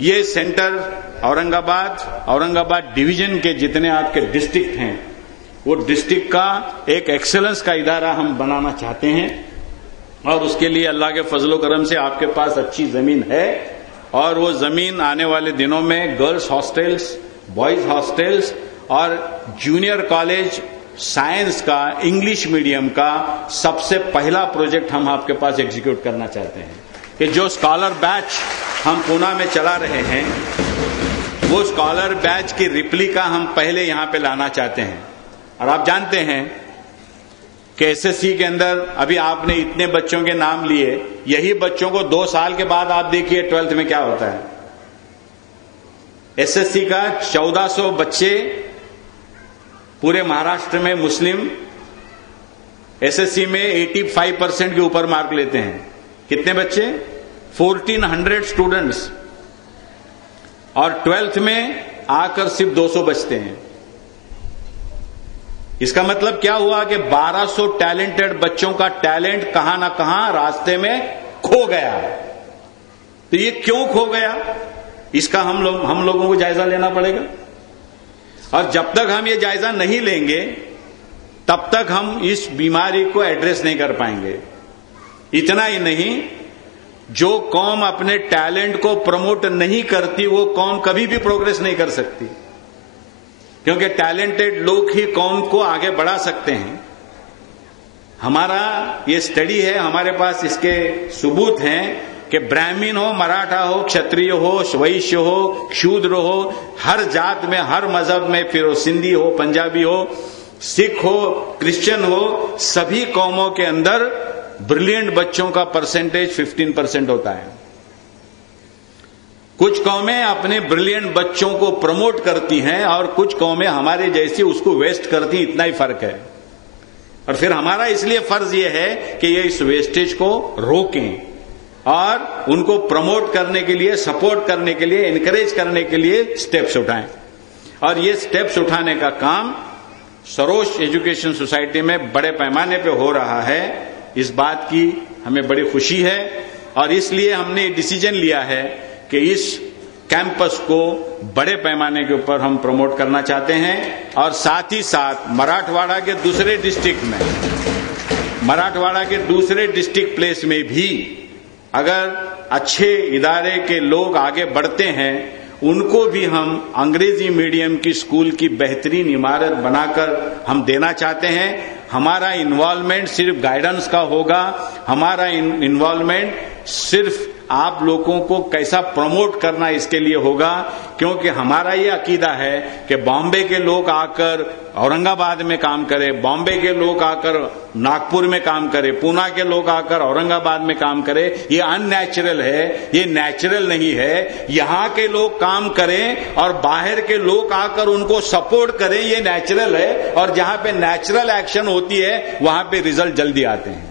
ये centre Aurangabad division के जितने आपके डिस्ट्रिक्ट हैं, वो डिस्ट्रिक्ट का एक एक्सेलेंस का इदारा हम बनाना चाहते हैं। और उसके लिए अल्लाह के फजलो करम से आपके पास अच्छी जमीन है, और वो जमीन आने वाले दिनों में गर्ल्स हॉस्टल्स, बॉयज हॉस्टल्स और जूनियर कॉलेज साइंस का, इंग्लिश मीडियम का सबसे पहला प्रोजेक्ट हम आपके पास एग्जीक्यूट करना चाहते हैं कि जो स्कॉलर बैच हम पूना में चला रहे हैं, वो स्कॉलर बैच की रिप्लिका हम पहले यहां पे लाना चाहते हैं। और आप जानते हैं कि एसएससी के अंदर अभी आपने इतने बच्चों के नाम लिए, यही बच्चों को 2 साल के बाद आप देखिए 12th में क्या होता है। एसएससी का 1400 बच्चे पूरे महाराष्ट्र में मुस्लिम एसएससी में 85% के ऊपर मार्क लेते हैं। कितने बच्चे? 1400 स्टूडेंट्स, और 12th में आकर सिर्फ 200 बचते हैं। इसका मतलब क्या हुआ कि 1200 टैलेंटेड बच्चों का टैलेंट कहां ना कहां रास्ते में खो गया। तो ये क्यों खो गया, इसका हम लोगों को जायजा लेना पड़ेगा। और जब तक हम ये जायजा नहीं लेंगे, तब तक हम इस बीमारी को एड्रेस नहीं कर पाएंगे। इतना ही नहीं, जो कौम अपने टैलेंट को प्रमोट नहीं करती, वो कौम कभी भी प्रोग्रेस नहीं कर सकती, क्योंकि टैलेंटेड लोग ही कौम को आगे बढ़ा सकते हैं। हमारा ये स्टडी है, हमारे पास इसके सबूत हैं कि ब्राह्मण हो, मराठा हो, क्षत्रिय हो, वैश्य हो, शूद्र हो, हर जात में, हर मजहब में, फिर वो सिंधी हो, पंजाबी हो, सिख हो, क्रिश्चियन हो, सभी कौमों के अंदर ब्रिलियंट बच्चों का परसेंटेज 15% होता है। कुछ कौमें अपने ब्रिलियंट बच्चों को प्रमोट करती हैं और कुछ कौमें हमारे जैसी उसको वेस्ट करती, इतना ही फर्क है। और फिर हमारा इसलिए फर्ज यह है कि ये इस वेस्टेज को रोकें और उनको प्रमोट करने के लिए, सपोर्ट करने के लिए, एनकरेज करने के लिए स्टेप्स उठाएं। और ये स्टेप्स उठाने का काम सरोज एजुकेशन सोसाइटी में बड़े पैमाने पे हो रहा है। इस बात की हमें बड़ी खुशी है, और इसलिए हमने डिसीजन लिया है कि इस कैंपस को बड़े पैमाने के ऊपर हम प्रमोट करना चाहते हैं। और साथ ही साथ मराठवाड़ा के दूसरे डिस्ट्रिक्ट प्लेस में भी अगर अच्छे इदारे के लोग आगे बढ़ते हैं, उनको भी हम अंग्रेजी मीडियम की स्कूल की बेहतरीन इमारत बनाकर हम देना चाहते हैं। हमारा इन्वॉल्वमेंट सिर्फ गाइडेंस का होगा, हमारा इन्वॉल्वमेंट सिर्फ आप लोगों को कैसा प्रमोट करना इसके लिए होगा, क्योंकि हमारा ये अकीदा है कि बॉम्बे के लोग आकर औरंगाबाद में काम करें, बॉम्बे के लोग आकर नागपुर में काम करें, पूना के लोग आकर औरंगाबाद में काम करें, ये अननेचुरल है, ये नेचुरल नहीं है। यहाँ के लोग काम करें और बाहर के लोग आकर उनको सपोर्ट करें, ये नेचुरल है। और जहां पे नेचुरल एक्शन होती है, वहां पे रिजल्ट जल्दी आते हैं।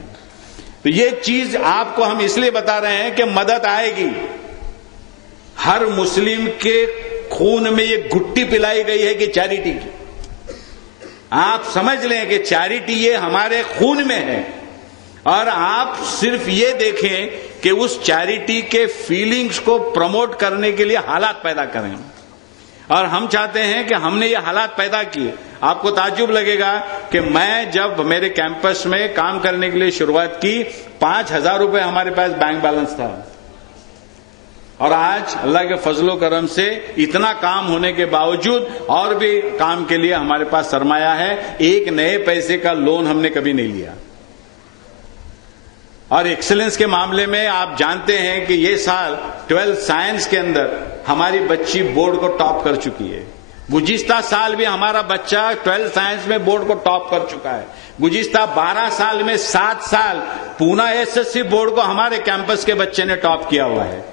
तो ये चीज आपको हम इसलिए बता रहे हैं कि मदद आएगी। हर मुस्लिम के खून में ये गुट्टी पिलाई गई है कि चैरिटी की। आप समझ लें कि चैरिटी ये हमारे खून में है, और आप सिर्फ ये देखें कि उस चैरिटी के फीलिंग्स को प्रमोट करने के लिए हालात पैदा करें। और हम चाहते हैं कि हमने ये हालात पैदा किए। आपको ताज्जुब लगेगा कि मैं जब मेरे कैंपस में काम करने के लिए शुरुआत की, 5000 रुपए हमारे पास बैंक बैलेंस था, और आज अल्लाह के फजलो करम से इतना काम होने के बावजूद और भी काम के लिए हमारे पास सरमाया है। एक नए पैसे का लोन हमने कभी नहीं लिया। और एक्सीलेंस के मामले में आप जानते हैं कि ये साल 12th साइंस के अंदर हमारी बच्ची बोर्ड को टॉप कर चुकी है। गुज़िश्ता साल भी हमारा बच्चा 12th साइंस में बोर्ड को टॉप कर चुका है। गुज़िश्ता 12 साल में 7 साल पूना एसएससी बोर्ड को हमारे कैंपस के बच्चे ने टॉप किया हुआ है।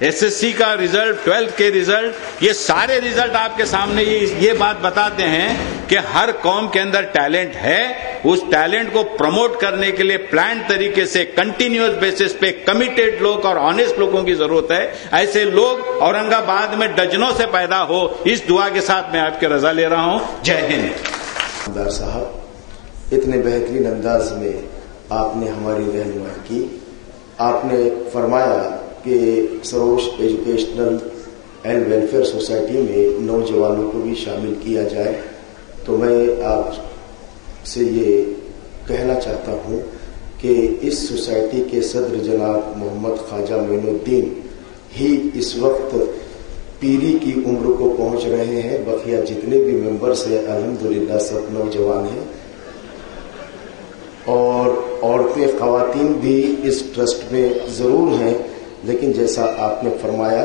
एसएससी का रिजल्ट, 12th के रिजल्ट, ये सारे रिजल्ट आपके सामने ये बात बताते हैं कि हर कौम के अंदर टैलेंट है। उस टैलेंट को प्रमोट करने के लिए प्लान तरीके से, कंटिन्यूअस बेसिस पे कमिटेड लोग और ऑनेस्ट लोगों की जरूरत है। ऐसे लोग औरंगाबाद में डजनों से पैदा हो, इस दुआ के साथ मैं आपके रजा ले रहा हूं। जय हिंद। सरदार साहब, इतने बेहतरीन अंदाज में आपने हमारी रहनुमाई की। आपने फरमाया कि Saroj educational and welfare society में नौजवानों को भी शामिल किया जाए। तो मैं आपसे ये कहना चाहता हूँ कि इस सोसाइटी के सदर जनाब मोहम्मद ख्वाजा मोइनुद्दीन ही इस वक्त पीरी की उम्र को पहुंच रहे हैं। बकिया जितने भी मेंबर्स हैं अल्हम्दुलिल्लाह सब नौजवान हैं और औरतें ख़वातीन भी इस ट्रस्ट में ज़रूर हैं, लेकिन जैसा आपने फरमाया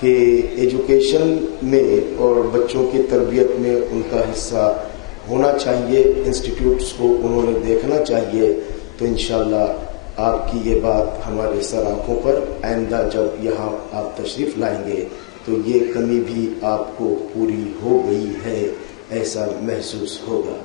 कि एजुकेशन में और बच्चों की तरबियत में उनका हिस्सा होना चाहिए, इंस्टीट्यूट्स को उन्होंने देखना चाहिए। तो इंशाअल्लाह आपकी ये बात हमारे सर आंखों पर आइंदा जब यहाँ आप तशरीफ़ लाएंगे तो ये कमी भी आपको पूरी हो गई है ऐसा महसूस होगा।